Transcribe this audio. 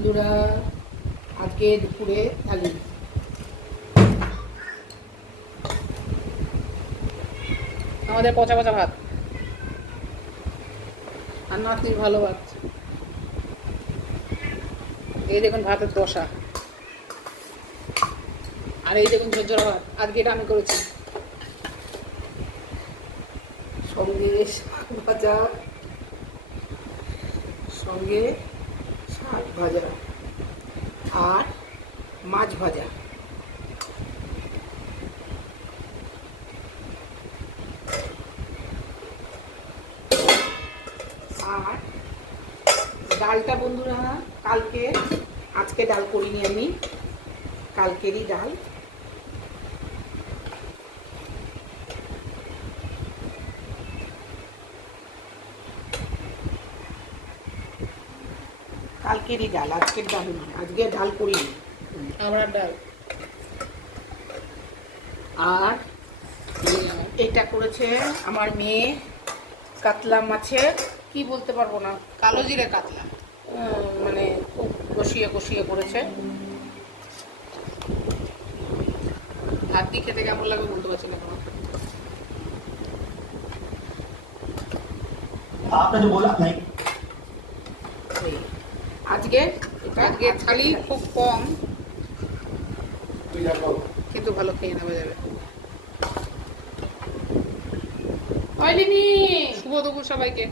বন্ধুরা, আজকে দুপুরে থালি আমাদের পচা পচা ভাত আর নাতির ভালো ভাত। এই দেখুন ভাতের দশা, আর এই দেখুন ঝরঝরা ভাত। আজকে এটা আমি করেছি, সঙ্গে শাক ভাজা, সঙ্গে শাক ভাজা আর মাছ ভাজা। আর ডালটা বন্ধুরা কালকে, আজকে ডাল করিনি আমি, কালকেরই ডাল। কালকেরই ডাল, আজকের ডাল নয়, আজকে ডাল করিনি আমরা ডাল। আর এটা করেছে আমার মেয়ে কাতলা মাছের, কি বলতে পারবো না, কালো জিরে কাতলা, মানে খুব কষিয়ে কষিয়ে করেছে। ভাত দিয়ে খেতে কেমন লাগবে বলতে পারছি না কোনো। आपने जो बोला नहीं। আজকে থালি খুব কম, কিন্তু ভালো খেয়ে নেওয়া যাবে। শুভ দুপুর সবাইকে।